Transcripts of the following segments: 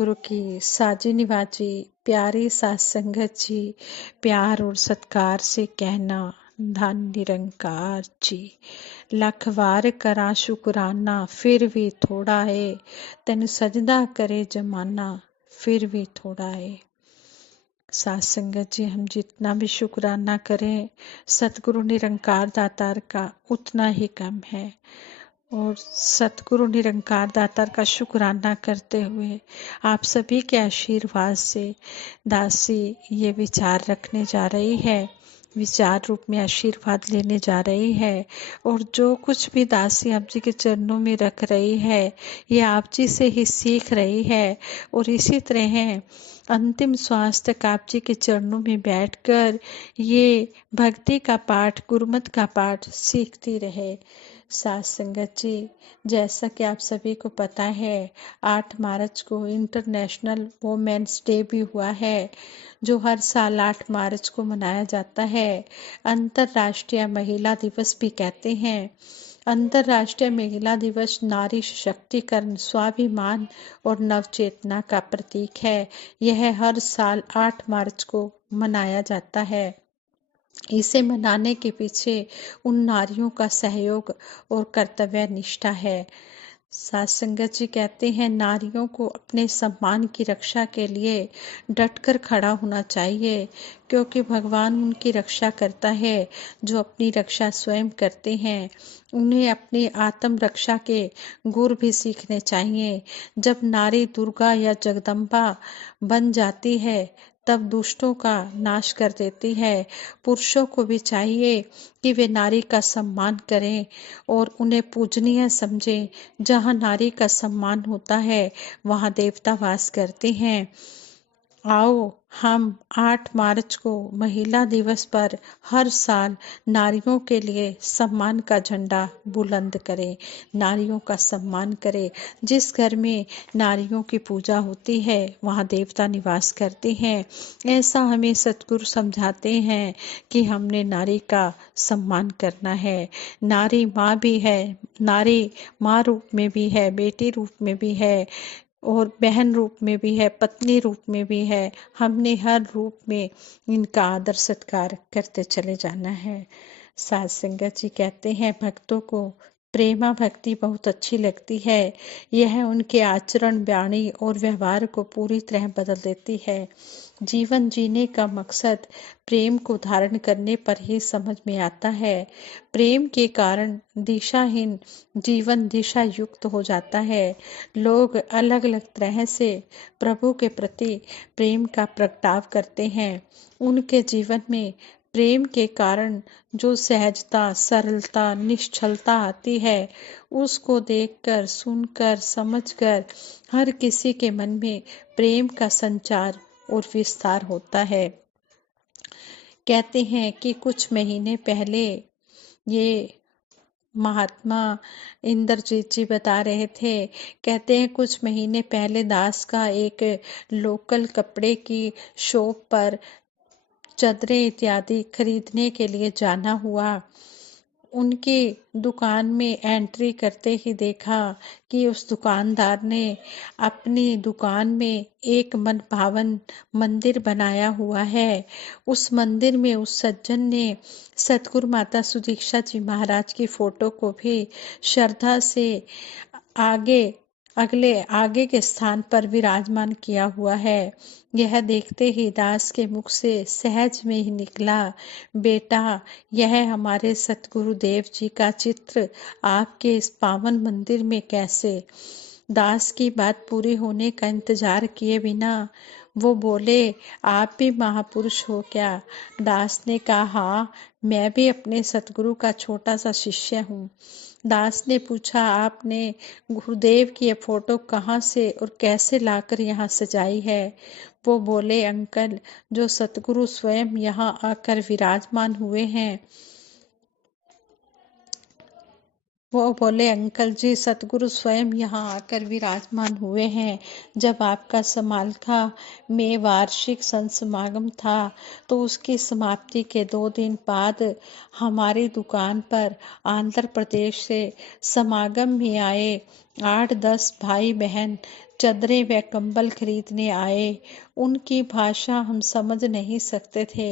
सतगुरु की साजी निवाजी प्यारी सात संगत जी, प्यार और सत्कार से कहना धन निरंकार जी। लख वार करा शुकराना फिर भी थोड़ा है, तेन सजदा करे जमाना फिर भी थोड़ा है। सात संगत जी, हम जितना भी शुकराना करें सतगुरु निरंकार दातार का उतना ही कम है। और सतगुरु निरंकार दातार का शुकराना करते हुए आप सभी के आशीर्वाद से दासी ये विचार रखने जा रही है, विचार रूप में आशीर्वाद लेने जा रही है। और जो कुछ भी दासी आप जी के चरणों में रख रही है ये आप जी से ही सीख रही है। और इसी तरह अंतिम श्वास तक आप जी के चरणों में बैठकर ये भक्ति का पाठ, गुरुमत का पाठ सीखती रहे। सात संगत जी, जैसा कि आप सभी को पता है 8 मार्च को इंटरनेशनल वोमेन्स डे भी हुआ है, जो हर साल 8 मार्च को मनाया जाता है। अंतर्राष्ट्रीय महिला दिवस भी कहते हैं। अंतर्राष्ट्रीय महिला दिवस नारी सशक्तिकरण, स्वाभिमान और नवचेतना का प्रतीक है। यह हर साल 8 मार्च को मनाया जाता है। इसे मनाने के पीछे उन नारियों का सहयोग और कर्तव्य निष्ठा है। सात संगत जी कहते हैं नारियों को अपने सम्मान की रक्षा के लिए डटकर खड़ा होना चाहिए, क्योंकि भगवान उनकी रक्षा करता है जो अपनी रक्षा स्वयं करते हैं। उन्हें अपनी आत्म रक्षा के गुर भी सीखने चाहिए। जब नारी दुर्गा या जगदम्बा बन जाती है तब दुष्टों का नाश कर देती है। पुरुषों को भी चाहिए कि वे नारी का सम्मान करें और उन्हें पूजनीय समझें। जहाँ नारी का सम्मान होता है वहाँ देवता वास करते हैं। आओ हम 8 मार्च को महिला दिवस पर हर साल नारियों के लिए सम्मान का झंडा बुलंद करें, नारियों का सम्मान करें। जिस घर में नारियों की पूजा होती है वहाँ देवता निवास करते हैं। ऐसा हमें सतगुरु समझाते हैं कि हमने नारी का सम्मान करना है। नारी माँ भी है, नारी माँ रूप में भी है, बेटी रूप में भी है और बहन रूप में भी है, पत्नी रूप में भी है। हमने हर रूप में इनका आदर सत्कार करते चले जाना है। साध संगत जी कहते हैं भक्तों को प्रेमा भक्ति बहुत अच्छी लगती है। यह उनके आचरण, वाणी और व्यवहार को पूरी तरह बदल देती है। जीवन जीने का मकसद प्रेम को धारण करने पर ही समझ में आता है। प्रेम के कारण दिशाहीन जीवन दिशा युक्त हो जाता है। लोग अलग अलग तरह से प्रभु के प्रति प्रेम का प्रगटाव करते हैं। उनके जीवन में प्रेम के कारण जो सहजता, सरलता, निश्चलता आती है उसको देखकर, सुनकर, समझकर हर किसी के मन में प्रेम का संचार और विस्तार होता है। कहते हैं कि कुछ महीने पहले ये महात्मा इंद्रजीत जी बता रहे थे, कहते हैं कुछ महीने पहले दास का एक लोकल कपड़े की शॉप पर चादरें इत्यादि खरीदने के लिए जाना हुआ। उनकी दुकान में एंट्री करते ही देखा कि उस दुकानदार ने अपनी दुकान में एक मन भावन मंदिर बनाया हुआ है। उस मंदिर में उस सज्जन ने सतगुरु माता सुदीक्षा जी महाराज की फोटो को भी श्रद्धा से आगे के स्थान पर विराजमान किया हुआ है। यह देखते ही दास के मुख से सहज में ही निकला, बेटा यह हमारे सतगुरु देव जी का चित्र आपके इस पावन मंदिर में कैसे? दास की बात पूरी होने का इंतजार किए बिना वो बोले, आप भी महापुरुष हो क्या? दास ने कहा, हाँ मैं भी अपने सतगुरु का छोटा सा शिष्य हूँ। दास ने पूछा, आपने गुरुदेव की ये फोटो कहाँ से और कैसे लाकर यहाँ सजाई है? वो बोले, अंकल जो सतगुरु स्वयं यहाँ आकर विराजमान हुए हैं। वो बोले, अंकल जी सतगुरु स्वयं यहाँ आकर विराजमान हुए हैं। जब आपका समालखा में वार्षिक संत समागम था तो उसकी समाप्ति के 2 दिन बाद हमारी दुकान पर आंध्र प्रदेश से समागम में आए 8-10 भाई बहन चादरें व कंबल खरीदने आए। उनकी भाषा हम समझ नहीं सकते थे।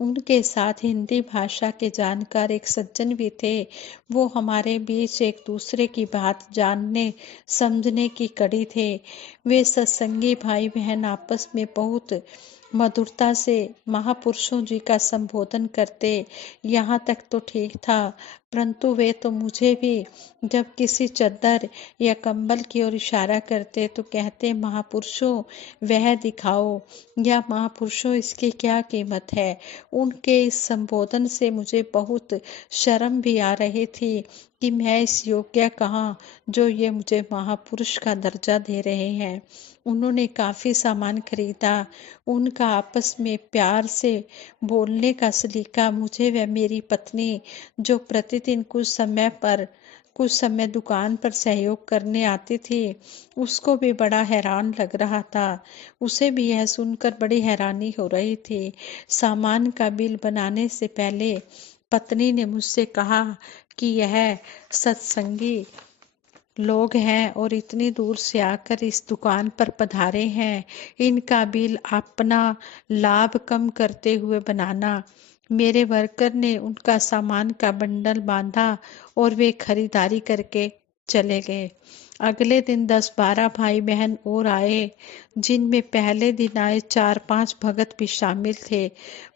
उनके साथ हिंदी भाषा के जानकार एक सज्जन भी थे। वो हमारे बीच एक दूसरे की बात जानने समझने की कड़ी थे। वे सत्संगी भाई बहन आपस में बहुत मधुरता से महापुरुषों जी का संबोधन करते। यहाँ तक तो ठीक था, परंतु वे तो मुझे भी जब किसी चद्दर या कंबल की ओर इशारा करते तो कहते, महापुरुषों वह दिखाओ, या महापुरुषों इसकी क्या कीमत है। उनके इस संबोधन से मुझे बहुत शर्म भी आ रही थी कि मैं इस योग्य कहाँ जो ये मुझे महापुरुष का दर्जा दे रहे हैं। उन्होंने काफी सामान खरीदा। उनका आपस में प्यार से बोलने का सलीका मुझे व मेरी पत्नी, जो प्रतिदिन कुछ समय दुकान पर सहयोग करने आती थी, उसको भी बड़ा हैरान लग रहा था। उसे भी यह सुनकर बड़ी हैरानी हो रही थी। सामान का बिल बनाने से पहले पत्नी ने मुझसे कहा कि यह सत्संगी लोग हैं और इतनी दूर से आकर इस दुकान पर पधारे हैं, इनका बिल अपना लाभ कम करते हुए बनाना। मेरे वर्कर ने उनका सामान का बंडल बांधा और वे खरीदारी करके चले गए। अगले दिन 10-12 भाई बहन और आए, जिनमें पहले दिन आए 4-5 भगत भी शामिल थे।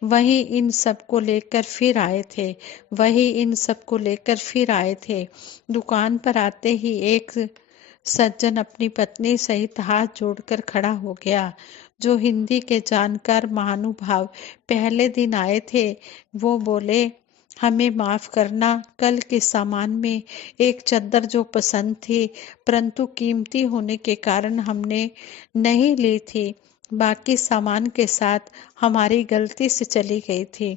वही इन सबको लेकर फिर आए थे। दुकान पर आते ही एक सज्जन अपनी पत्नी सहित हाथ जोड़कर खड़ा हो गया। जो हिंदी के जानकार महानुभाव पहले दिन आए थे, वो बोले, हमें माफ करना, कल के सामान में एक चद्दर जो पसंद थी परंतु कीमती होने के कारण हमने नहीं ली थी, बाकी सामान के साथ हमारी गलती से चली गई थी।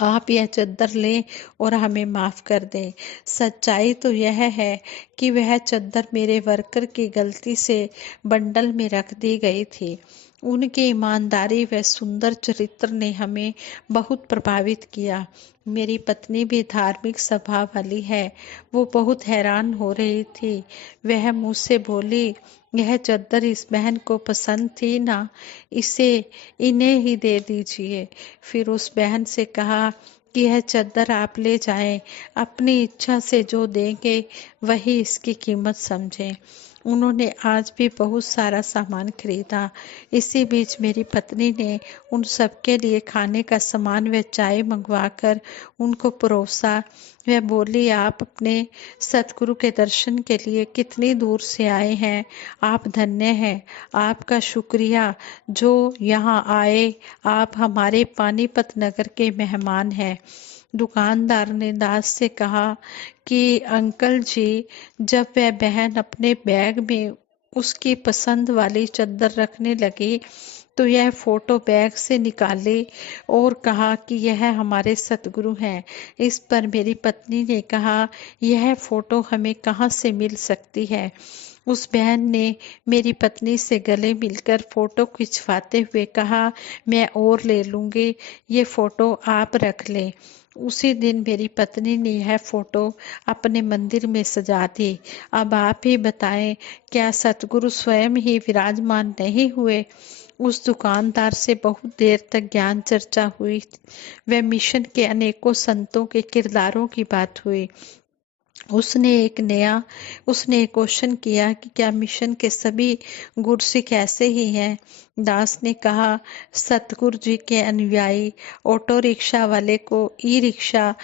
आप यह चद्दर लें और हमें माफ कर दें। सच्चाई तो यह है कि वह चद्दर मेरे वर्कर की गलती से बंडल में रख दी गई थी। उनकी ईमानदारी व सुंदर चरित्र ने हमें बहुत प्रभावित किया। मेरी पत्नी भी धार्मिक स्वभाव वाली है। वो बहुत हैरान हो रही थी। वह मुझसे बोली, यह चद्दर इस बहन को पसंद थी ना, इन्हें ही दे दीजिए। फिर उस बहन से कहा कि यह चद्दर आप ले जाएं, अपनी इच्छा से जो देंगे वही इसकी कीमत समझें। उन्होंने आज भी बहुत सारा सामान खरीदा। इसी बीच मेरी पत्नी ने उन सबके लिए खाने का सामान व चाय मंगवाकर उनको परोसा। वह बोली, आप अपने सतगुरु के दर्शन के लिए कितनी दूर से आए हैं, आप धन्य हैं। आपका शुक्रिया जो यहाँ आए, आप हमारे पानीपत नगर के मेहमान हैं। दुकानदार ने दास से कहा कि अंकल जी, जब वह बहन अपने बैग में उसकी पसंद वाली चद्दर रखने लगी तो यह फोटो बैग से निकाली और कहा कि यह हमारे सतगुरु हैं। इस पर मेरी पत्नी ने कहा, यह फोटो हमें कहाँ से मिल सकती है। उस बहन ने मेरी पत्नी से गले मिलकर फोटो खिंचवाते हुए कहा, मैं और ले लूंगी, ये फोटो आप रख लें। उसी दिन मेरी पत्नी ने यह फोटो अपने मंदिर में सजा दी। अब आप ही बताएं, क्या सतगुरु स्वयं ही विराजमान नहीं हुए। उस दुकानदार से बहुत देर तक ज्ञान चर्चा हुई व मिशन के अनेकों संतों के किरदारों की बात हुई। उसने एक क्वेश्चन किया कि क्या मिशन के सभी गुरु सिख ऐसे ही हैं। दास ने कहा, सतगुरु जी के अनुयायी ऑटो रिक्शा वाले को ई रिक्शा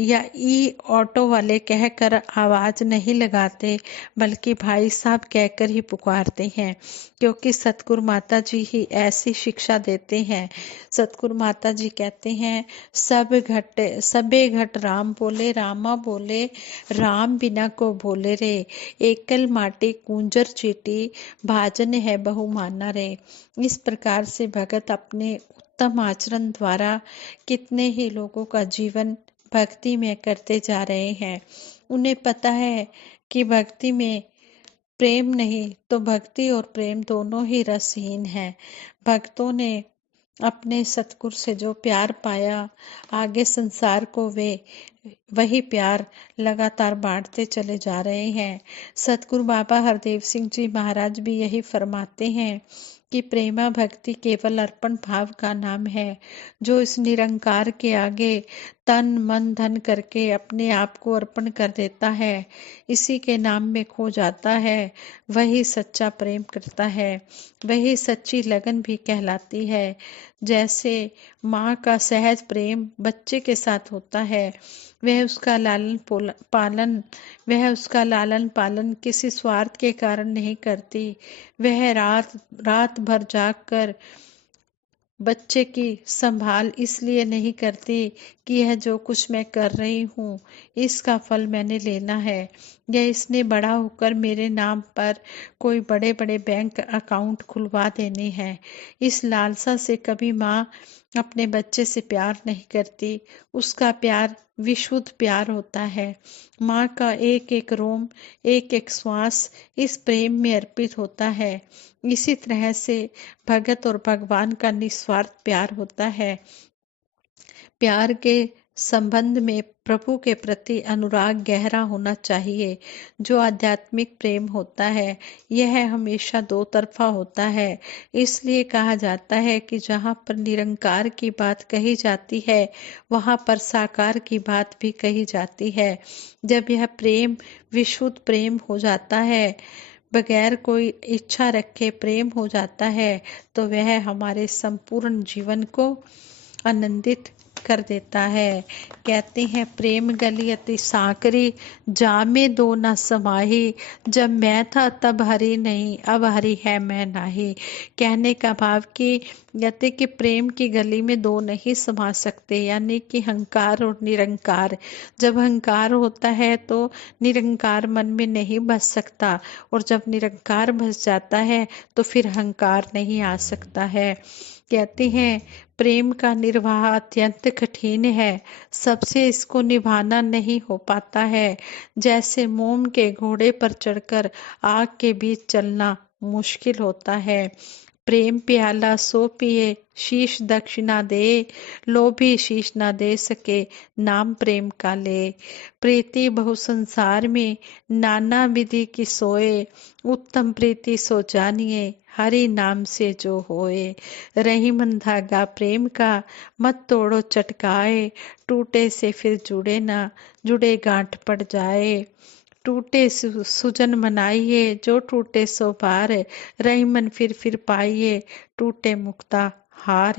या ई ऑटो वाले कहकर आवाज नहीं लगाते, बल्कि भाई साहब कहकर ही पुकारते हैं, क्योंकि सतगुरु माता जी ही ऐसी शिक्षा देते हैं। सतगुरु माता जी कहते हैं, सबे घट राम बोले, रामा बोले राम बिना को बोले रे, एकल माटी कुंजर चीटी, भाजन है बहुमाना रे। इस प्रकार से भगत अपने उत्तम आचरण द्वारा कितने ही लोगों का जीवन भक्ति में करते जा रहे हैं। उन्हें पता है कि भक्ति में प्रेम नहीं तो भक्ति और प्रेम दोनों ही रसहीन है। भक्तों ने अपने सतगुरु से जो प्यार पाया, आगे संसार को वे वही प्यार लगातार बांटते चले जा रहे हैं। सतगुरु बाबा हरदेव सिंह जी महाराज भी यही फरमाते हैं कि प्रेमा भक्ति केवल अर्पण भाव का नाम है। जो इस निरंकार के आगे तन मन धन करके अपने आप को अर्पण कर देता है, इसी के नाम में खो जाता है, वही सच्चा प्रेम करता है, वही सच्ची लगन भी कहलाती है। जैसे माँ का सहज प्रेम बच्चे के साथ होता है, वह उसका लालन पालन किसी स्वार्थ के कारण नहीं करती। वह रात रात भर जाग कर बच्चे की संभाल इसलिए नहीं करती कि यह जो कुछ मैं कर रही हूँ इसका फल मैंने लेना है, या इसने बड़ा होकर मेरे नाम पर कोई बड़े बड़े बैंक अकाउंट खुलवा देने हैं। इस लालसा से कभी माँ अपने बच्चे से प्यार नहीं करती। उसका प्यार विशुद्ध प्यार होता है। माँ का एक एक रोम, एक एक श्वास इस प्रेम में अर्पित होता है। इसी तरह से भगत और भगवान का निस्वार्थ प्यार होता है। प्यार के संबंध में प्रभु के प्रति अनुराग गहरा होना चाहिए। जो आध्यात्मिक प्रेम होता है यह हमेशा दो तरफा होता है। इसलिए कहा जाता है कि जहाँ पर निरंकार की बात कही जाती है वहाँ पर साकार की बात भी कही जाती है। जब यह प्रेम विशुद्ध प्रेम हो जाता है, बगैर कोई इच्छा रखे प्रेम हो जाता है, तो वह हमारे संपूर्ण जीवन को आनंदित कर देता है। कहते हैं प्रेम गली अति साकरी, जामे दो न समाही, जब मैं था तब हरि नहीं, अब हरि है मैं नाही। कहने का भाव कि कहते कि प्रेम की गली में दो नहीं समा सकते, यानी कि हंकार और निरंकार। जब हंकार होता है तो निरंकार मन में नहीं बस सकता, और जब निरंकार बस जाता है तो फिर हंकार नहीं आ सकता है। कहते हैं प्रेम का निर्वाह अत्यंत कठिन है, सबसे इसको निभाना नहीं हो पाता है। जैसे मोम के घोड़े पर चढ़कर आग के बीच चलना मुश्किल होता है। प्रेम प्याला सो पिए, शीश दक्षिणा दे, लोभी शीश ना दे सके, नाम प्रेम का ले। प्रीति बहु संसार में, नाना विधि की सोए, उत्तम प्रीति सो जानिए, हरि नाम से जो होए। रही मन धागा प्रेम का, मत तोड़ो चटकाए, टूटे से फिर जुड़े ना, जुड़े गांठ पड़ जाए। टूटे सुजन मनाइए, जो टूटे सो पार, रही मन फिर पाइए, टूटे मुक्ता हार।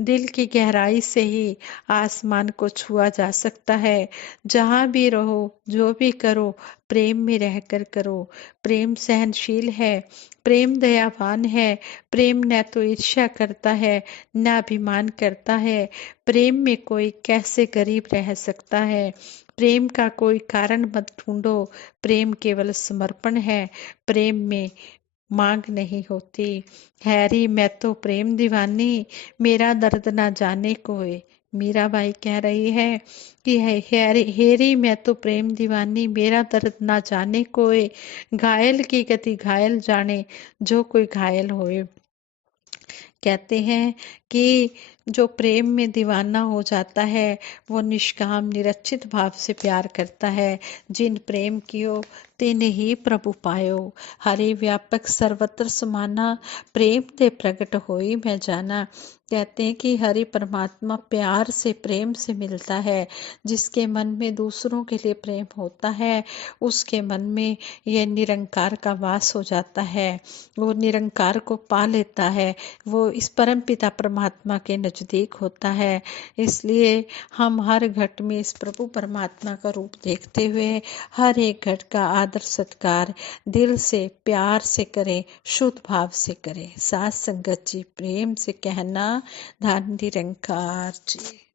दिल की गहराई से ही आसमान को छुआ जा सकता है। जहाँ भी रहो, जो भी करो, प्रेम में रहकर करो। प्रेम सहनशील है, प्रेम दयावान है, प्रेम न तो ईर्ष्या करता है न अभिमान करता है। प्रेम में कोई कैसे गरीब रह सकता है। प्रेम का कोई कारण मत ढूंढो, प्रेम केवल समर्पण है। प्रेम में मांग नहीं होती। हैरी मैं तो प्रेम दीवानी, मेरा दर्द ना जाने कोई। मीराबाई कह रही है कि हेरी मैं तो प्रेम दीवानी, मेरा दर्द ना जाने कोई। घायल की गति घायल जाने, जो कोई घायल होए। कहते हैं कि जो प्रेम में दीवाना हो जाता है वो निष्काम निरचित भाव से प्यार करता है। जिन प्रेम कियो तिन ही प्रभु पायो, हरि व्यापक सर्वत्र समाना, प्रेम ते प्रकट होई मैं जाना। कहते हैं कि हरि परमात्मा प्यार से प्रेम से मिलता है। जिसके मन में दूसरों के लिए प्रेम होता है उसके मन में यह निरंकार का वास हो जाता है। वो निरंकार को पा लेता है, वो इस परम पिता परमात्मा के नजदीक होता है। इसलिए हम हर घट में इस प्रभु परमात्मा का रूप देखते हुए हर एक घट का आदर सत्कार दिल से प्यार से करें, शुद्ध भाव से करें। साथ संगत जी प्रेम से कहना, धन निरंकार जी।